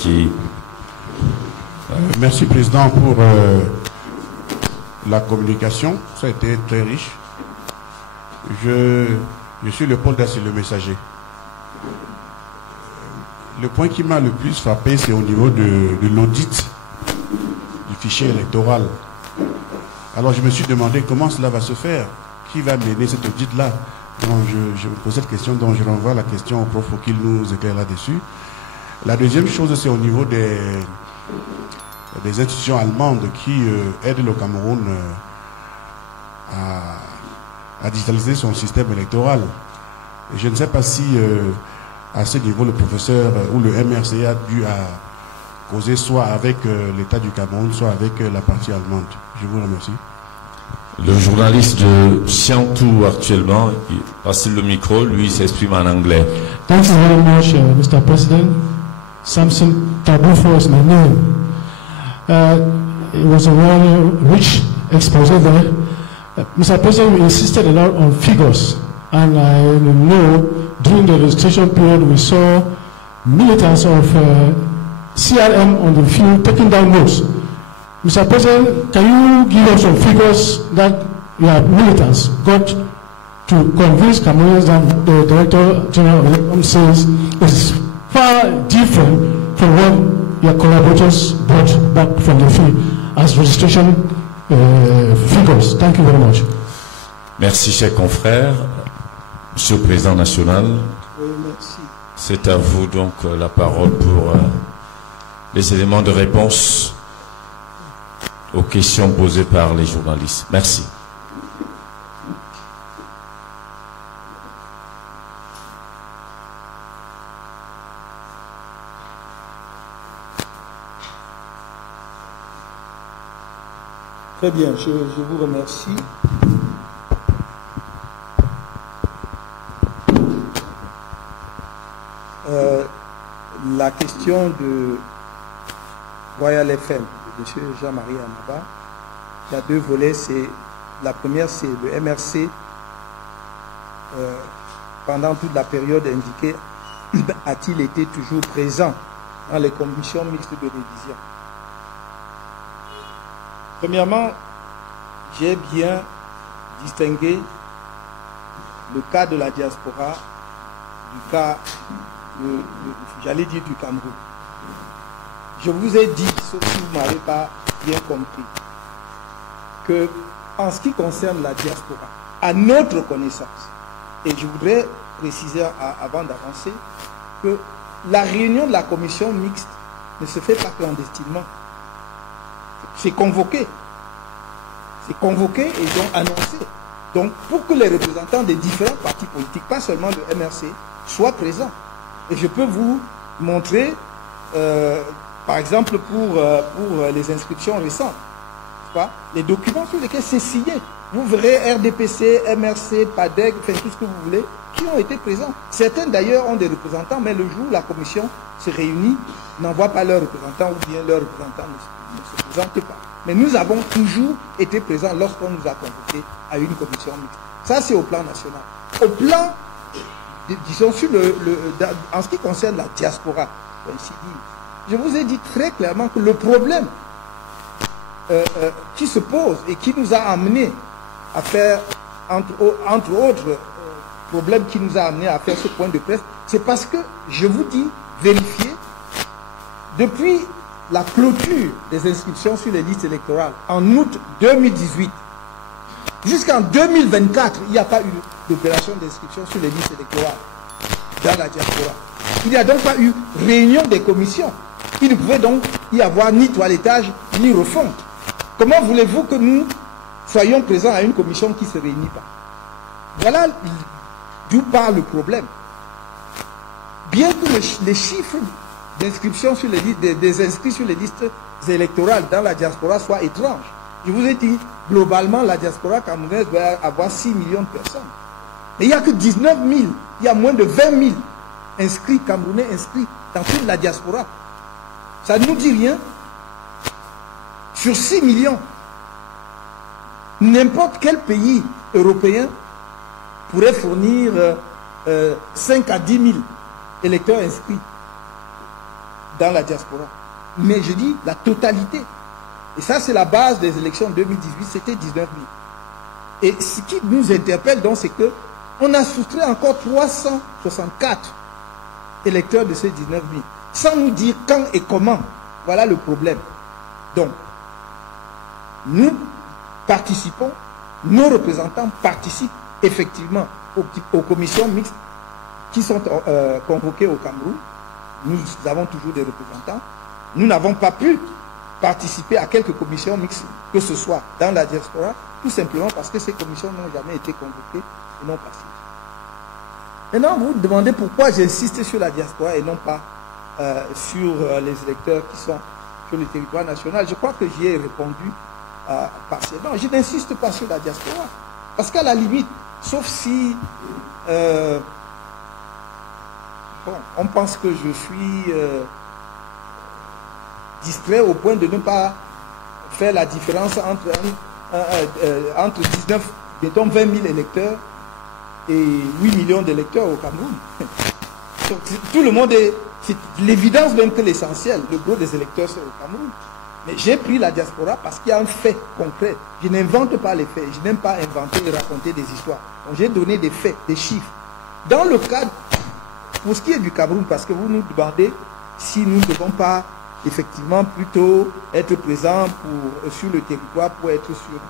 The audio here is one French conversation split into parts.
qui... Merci, Président, pour la communication. Ça a été très riche. Je suis Léopold Dassé, le messager. Le point qui m'a le plus frappé, c'est au niveau de l'audit du fichier électoral. Alors je me suis demandé comment cela va se faire. Qui va mener cet audit-là? Donc je me pose cette question, donc je renvoie la question au prof pour qu'il nous éclaire là-dessus. La deuxième chose, c'est au niveau des institutions allemandes qui aident le Cameroun à digitaliser son système électoral. Et je ne sais pas si à ce niveau le professeur ou le MRC a dû causer soit avec l'État du Cameroun, soit avec la partie allemande. Je vous remercie. Le journaliste de Siantou actuellement, il passe le micro, lui s'exprime en anglais. Thank you very much, Mr. President. Samson Tabufo is my name. It was a very rich expose there. Mr. President, we insisted a lot on figures, and I know during the registration period we saw militants of CRM on the field taking down notes. Mr. President, can you give us some figures that your militants got to convince Cameroonians that the Director General of Elections says is far different from what your collaborators brought back from the field as registration figures? Thank you very much. Merci, chers confrères. Monsieur le Président national, Oui, merci. c'est à vous donc la parole pour les éléments de réponse aux questions posées par les journalistes. Merci. Très bien, je vous remercie. La question de Royal FM, de M. Jean-Marie Amaba, il y a deux volets. La première, c'est le MRC. Pendant toute la période indiquée, a-t-il été toujours présent dans les commissions mixtes de révision? Premièrement, j'ai bien distingué le cas de la diaspora du cas, j'allais dire, du Cameroun. Je vous ai dit, sauf si vous ne m'avez pas bien compris, que en ce qui concerne la diaspora, à notre connaissance, et je voudrais préciser avant d'avancer, que la réunion de la commission mixte ne se fait pas clandestinement. C'est convoqué. C'est convoqué et donc annoncé. Donc, pour que les représentants des différents partis politiques, pas seulement le MRC, soient présents. Et je peux vous montrer, par exemple, pour les inscriptions récentes, les documents sur lesquels c'est signé. Vous verrez RDPC, MRC, PADEG, enfin, tout ce que vous voulez, qui ont été présents. Certains d'ailleurs ont des représentants, mais le jour où la commission se réunit, n'envoie pas leurs représentants ou bien leurs représentants ne se présentent pas. Mais nous avons toujours été présents lorsqu'on nous a convoqués à une commission mixte. Ça, c'est au plan national. Au plan, disons, en ce qui concerne la diaspora, pour ainsi dire, je vous ai dit très clairement que le problème qui se pose et qui nous a amené à faire, entre autres problèmes qui nous a amené à faire ce point de presse, c'est parce que, je vous dis, vérifiez, depuis la clôture des inscriptions sur les listes électorales en août 2018 jusqu'en 2024, il n'y a pas eu d'opération d'inscription sur les listes électorales dans la diaspora. Il n'y a donc pas eu réunion des commissions. Il ne pouvait donc y avoir ni toilettage ni refonte. Comment voulez-vous que nous soyons présents à une commission qui ne se réunit pas? Voilà d'où part le problème. Bien que les chiffres d'inscription sur les listes, des inscrits sur les listes électorales dans la diaspora soient étranges. Je vous ai dit, globalement, la diaspora camerounaise doit avoir 6 millions de personnes. Mais il n'y a que 19 000, il y a moins de 20 000 inscrits, camerounais inscrits dans toute la diaspora. Ça ne nous dit rien. Sur 6 millions, n'importe quel pays européen pourrait fournir 5 à 10 000 électeurs inscrits. dans la diaspora. Mais je dis la totalité. Et ça, c'est la base des élections 2018, c'était 19 000. Et ce qui nous interpelle donc, c'est que on a soustrait encore 364 électeurs de ces 19 000, sans nous dire quand et comment. Voilà le problème. Donc, nous participons, nos représentants participent effectivement aux commissions mixtes qui sont convoquées au Cameroun. Nous avons toujours des représentants. Nous n'avons pas pu participer à quelques commissions mixtes, que ce soit dans la diaspora, tout simplement parce que ces commissions n'ont jamais été convoquées et non passées. Maintenant, vous vous demandez pourquoi j'insiste sur la diaspora et non pas sur les électeurs qui sont sur le territoire national. Je crois que j'y ai répondu partiellement. Je n'insiste pas sur la diaspora. Parce qu'à la limite, sauf si on pense que je suis distrait au point de ne pas faire la différence entre 19, mettons 20 000 électeurs et 8 millions d'électeurs au Cameroun. Donc, tout le monde est... C'est l'évidence même que l'essentiel, le gros des électeurs, c'est au Cameroun. Mais j'ai pris la diaspora parce qu'il y a un fait concret. Je n'invente pas les faits. Je n'aime pas inventer et raconter des histoires. Donc j'ai donné des faits, des chiffres. Dans le cadre, pour ce qui est du Cameroun, parce que vous nous demandez si nous ne devons pas effectivement plutôt être présents sur le territoire pour être sûr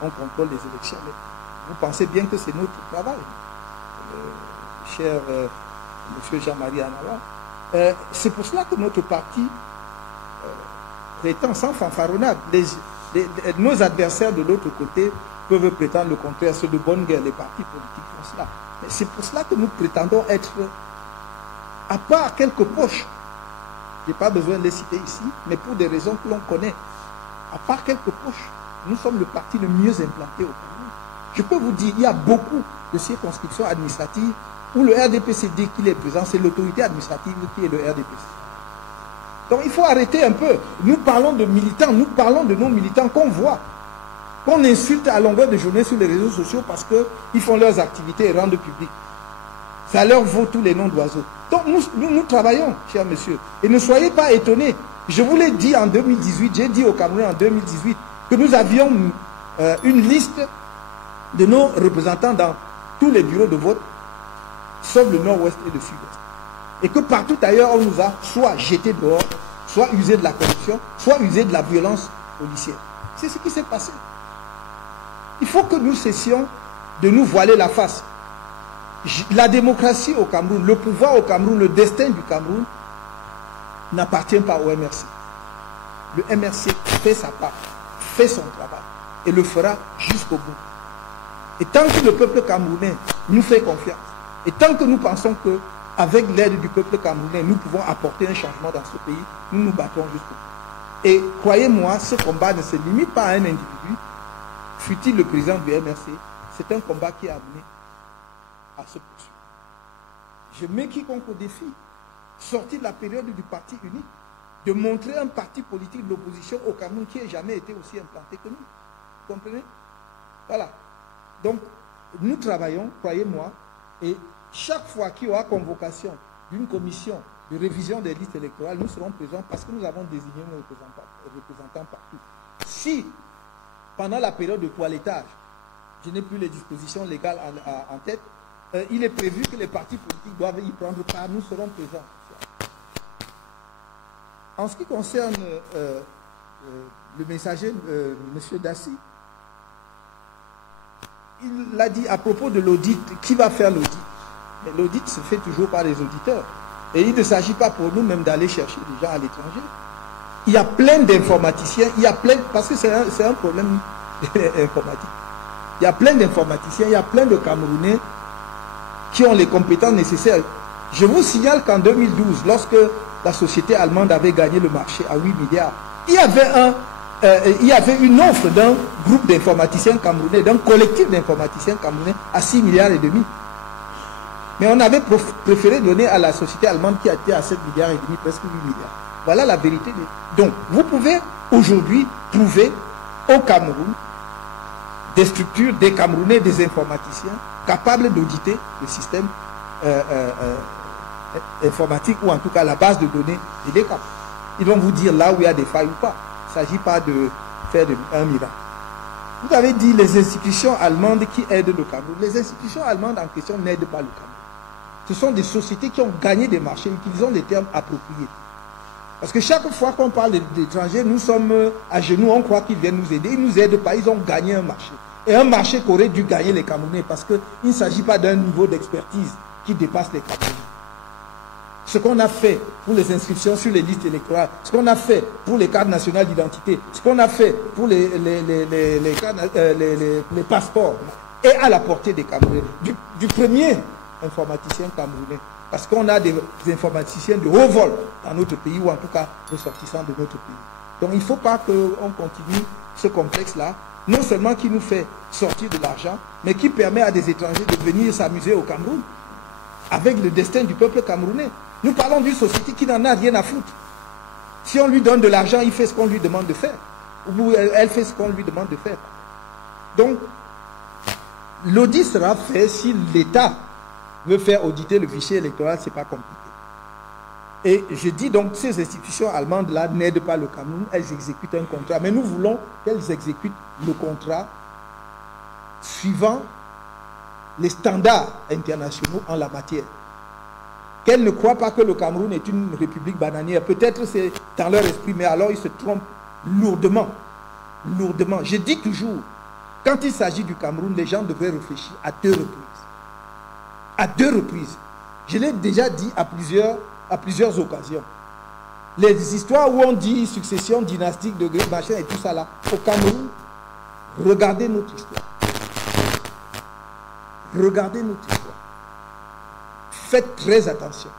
qu'on contrôle les élections. Mais vous pensez bien que c'est notre travail, cher monsieur Jean-Marie Anawa. C'est pour cela que notre parti prétend sans fanfaronnade. Nos adversaires de l'autre côté peuvent prétendre le contraire. C'est de bonne guerre, les partis politiques font cela. Mais c'est pour cela que nous prétendons être, à part quelques poches, je n'ai pas besoin de les citer ici, mais pour des raisons que l'on connaît, à part quelques poches, nous sommes le parti le mieux implanté au Cameroun. Je peux vous dire, il y a beaucoup de circonscriptions administratives où le RDPC dit qu'il est présent, c'est l'autorité administrative qui est le RDPC. Donc il faut arrêter un peu. Nous parlons de militants, nous parlons de nos militants qu'on voit, qu'on insulte à longueur de journée sur les réseaux sociaux parce qu'ils font leurs activités et rendent public. Ça leur vaut tous les noms d'oiseaux. Donc nous travaillons, cher monsieur. Et ne soyez pas étonnés. Je vous l'ai dit en 2018, j'ai dit au Cameroun en 2018 que nous avions une liste de nos représentants dans tous les bureaux de vote, sauf le nord-ouest et le sud-ouest. Et que partout ailleurs, on nous a soit jetés dehors, soit usé de la corruption, soit usé de la violence policière. C'est ce qui s'est passé. Il faut que nous cessions de nous voiler la face. La démocratie au Cameroun, le pouvoir au Cameroun, le destin du Cameroun n'appartient pas au MRC. Le MRC fait sa part, fait son travail et le fera jusqu'au bout. Et tant que le peuple camerounais nous fait confiance, et tant que nous pensons qu'avec l'aide du peuple camerounais, nous pouvons apporter un changement dans ce pays, nous nous battons jusqu'au bout. Et croyez-moi, ce combat ne se limite pas à un individu, fut-il le président du MRC, c'est un combat qui est amené à se poursuivre. Je mets quiconque au défi, sorti de la période du parti unique, de montrer un parti politique de l'opposition au Cameroun qui n'a jamais été aussi implanté que nous. Vous comprenez? Voilà. Donc, nous travaillons, croyez-moi, et chaque fois qu'il y aura convocation d'une commission de révision des listes électorales, nous serons présents parce que nous avons désigné nos représentants partout. Si, pendant la période de toilettage, je n'ai plus les dispositions légales en tête, il est prévu que les partis politiques doivent y prendre part, nous serons présents. En ce qui concerne le messager, M. Dassi, il l'a dit à propos de l'audit. Qui va faire l'audit? L'audit se fait toujours par les auditeurs. Et il ne s'agit pas pour nous même d'aller chercher des gens à l'étranger. Il y a plein d'informaticiens, parce que c'est un problème informatique. Il y a plein d'informaticiens, il y a plein de Camerounais qui ont les compétences nécessaires. Je vous signale qu'en 2012, lorsque la société allemande avait gagné le marché à 8 milliards, il y avait une offre d'un groupe d'informaticiens camerounais, d'un collectif d'informaticiens camerounais à 6 milliards et demi. Mais on avait préféré donner à la société allemande qui a été à 7 milliards et demi, presque 8 milliards. Voilà la vérité. Donc, vous pouvez aujourd'hui trouver au Cameroun des structures, des Camerounais, des informaticiens capables d'auditer le système informatique, ou en tout cas la base de données ELECAM. Ils vont vous dire là où il y a des failles ou pas. Il ne s'agit pas de faire un miracle. Vous avez dit les institutions allemandes qui aident le Cameroun. Les institutions allemandes en question n'aident pas le Cameroun. Ce sont des sociétés qui ont gagné des marchés, utilisons des termes appropriés. Parce que chaque fois qu'on parle d'étrangers, nous sommes à genoux, on croit qu'ils viennent nous aider. Ils ne nous aident pas, ils ont gagné un marché. Et un marché qu'auraient dû gagner les Camerounais, parce qu'il ne s'agit pas d'un niveau d'expertise qui dépasse les Camerounais. Ce qu'on a fait pour les inscriptions sur les listes électorales, ce qu'on a fait pour les cartes nationales d'identité, ce qu'on a fait pour les passeports, est à la portée des Camerounais. Du premier informaticien camerounais. Parce qu'on a des informaticiens de haut vol dans notre pays, ou en tout cas ressortissants de notre pays. Donc il ne faut pas qu'on continue ce complexe-là, non seulement qui nous fait sortir de l'argent, mais qui permet à des étrangers de venir s'amuser au Cameroun, avec le destin du peuple camerounais. Nous parlons d'une société qui n'en a rien à foutre. Si on lui donne de l'argent, il fait ce qu'on lui demande de faire. Ou elle fait ce qu'on lui demande de faire. Donc, l'audit sera fait si l'État veut faire auditer le fichier électoral, ce n'est pas compliqué. Et je dis donc, ces institutions allemandes-là n'aident pas le Cameroun, elles exécutent un contrat. Mais nous voulons qu'elles exécutent le contrat suivant les standards internationaux en la matière. Qu'elles ne croient pas que le Cameroun est une république bananière. Peut-être c'est dans leur esprit, mais alors ils se trompent lourdement. Lourdement. Je dis toujours, quand il s'agit du Cameroun, les gens devraient réfléchir à 2 reprises. À 2 reprises. Je l'ai déjà dit à plusieurs occasions. Les histoires où on dit succession dynastique de machin et tout ça là, au Cameroun, regardez notre histoire. Regardez notre histoire. Faites très attention.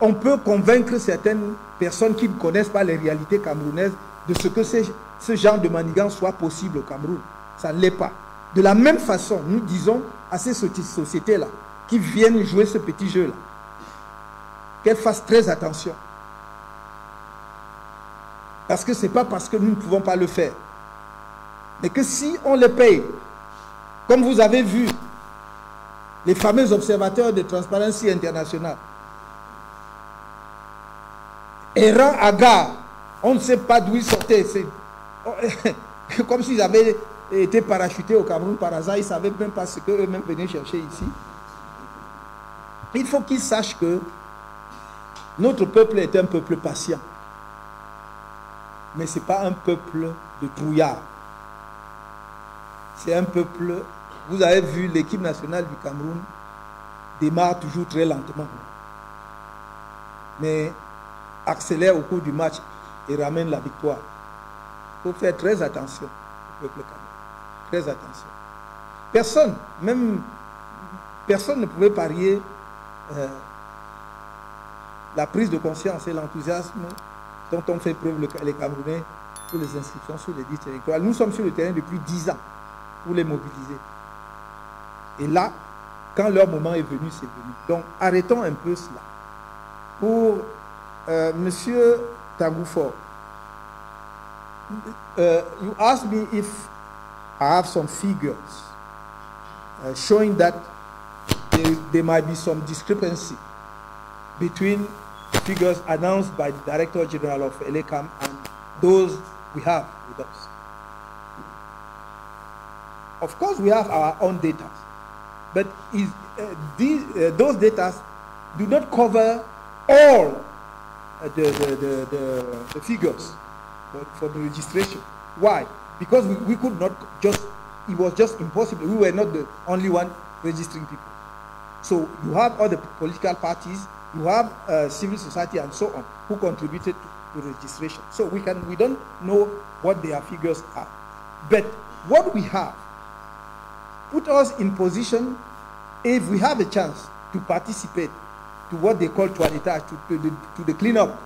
On peut convaincre certaines personnes qui ne connaissent pas les réalités camerounaises de ce que ce genre de manigance soit possible au Cameroun. Ça ne l'est pas. De la même façon, nous disons à ces sociétés-là qui viennent jouer ce petit jeu-là, qu'elles fassent très attention. Parce que ce n'est pas parce que nous ne pouvons pas le faire. Mais que si on les paye, comme vous avez vu, les fameux observateurs de Transparency International, errant à gare, on ne sait pas d'où ils sortaient. C'est comme s'ils avaient été parachutés au Cameroun par hasard, ils ne savaient même pas ce qu'eux-mêmes venaient chercher ici. Il faut qu'ils sachent que notre peuple est un peuple patient. Mais ce n'est pas un peuple de trouillards. C'est un peuple... Vous avez vu, l'équipe nationale du Cameroun démarre toujours très lentement. Mais accélère au cours du match et ramène la victoire. Il faut faire très attention au peuple camerounais. Très attention. Personne ne pouvait parier la prise de conscience et l'enthousiasme dont ont fait preuve les Camerounais pour les inscriptions sur les listes électorales. Nous sommes sur le terrain depuis 10 ans pour les mobiliser. Et là, quand leur moment est venu, c'est venu. Donc, arrêtons un peu cela. Pour Monsieur Tagoufort, you asked me if I have some figures showing that there might be some discrepancy between figures announced by the Director General of ELECAM and those we have with us. Of course, we have our own data. But those data do not cover all the figures for the registration. Why? Because we could not just, it was just impossible. We were not the only one registering people. So you have other political parties, you have civil society and so on, who contributed to registration. So we don't know what their figures are. But what we have put us in position, if we have a chance to participate to what they call toilettage, to the cleanup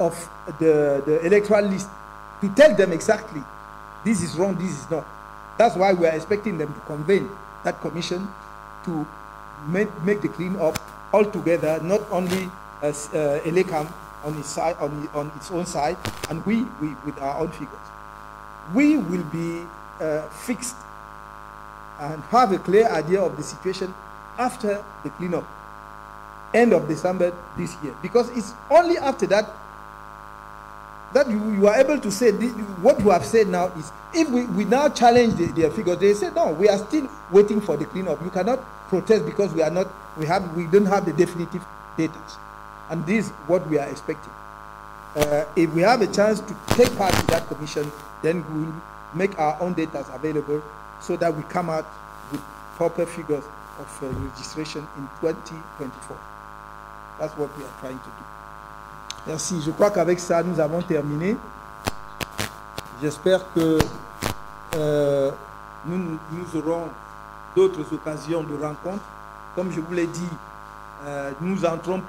of the electoral list, to tell them exactly this is wrong, this is not. That's why we are expecting them to convene that commission to make the cleanup all together, not only as ELECAM on its side, on its own side, and we with our own figures. We will be fixed and have a clear idea of the situation after the cleanup. end of December this year. Because it's only after that that you are able to say what you have said now is, if we now challenge their figures, they say, no, we are still waiting for the cleanup. You cannot protest because we don't have the definitive data. And this is what we are expecting. If we have a chance to take part in that commission, then we will make our own data available so that we come out with proper figures of registration in 2024. That's what we are trying to do. Merci. Je crois qu'avec ça, nous avons terminé. J'espère que nous aurons d'autres occasions de rencontres. Comme je vous l'ai dit, nous entrons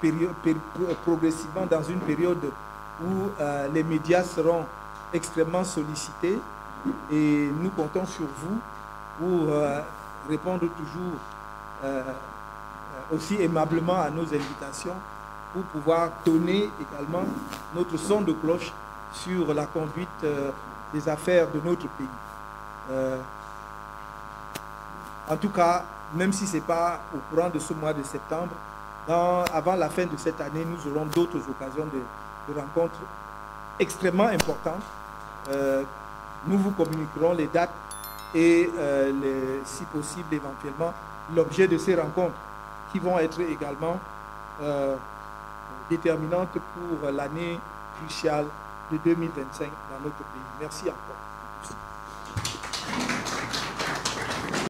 progressivement dans une période où les médias seront extrêmement sollicités et nous comptons sur vous pour répondre toujours aussi aimablement à nos invitations, pour pouvoir donner également notre son de cloche sur la conduite des affaires de notre pays. En tout cas, même si ce n'est pas au courant de ce mois de septembre, avant la fin de cette année, nous aurons d'autres occasions de rencontres extrêmement importantes. Nous vous communiquerons les dates et, si possible, éventuellement, l'objet de ces rencontres qui vont être également déterminantes pour l'année cruciale de 2025 dans notre pays. Merci encore.